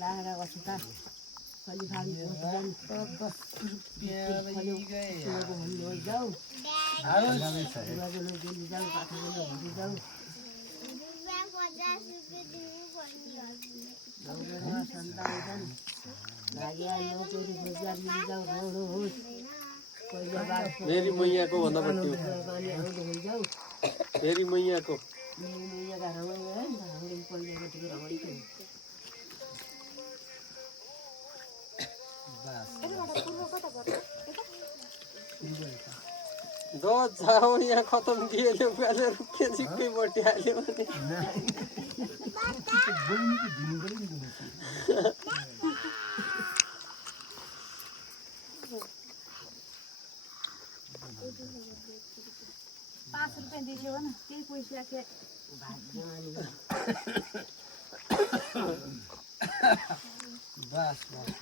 लागा गर्छु त खाली खाली जाऊ मेरी मैया को भन्दा पट्टी मेरी मैया को दो जाओ यहाँ खत्म किए पहले रुके जिक्कै बटी हाल्यो भने ₹5 दियो भने त्यही पैसा के बस बस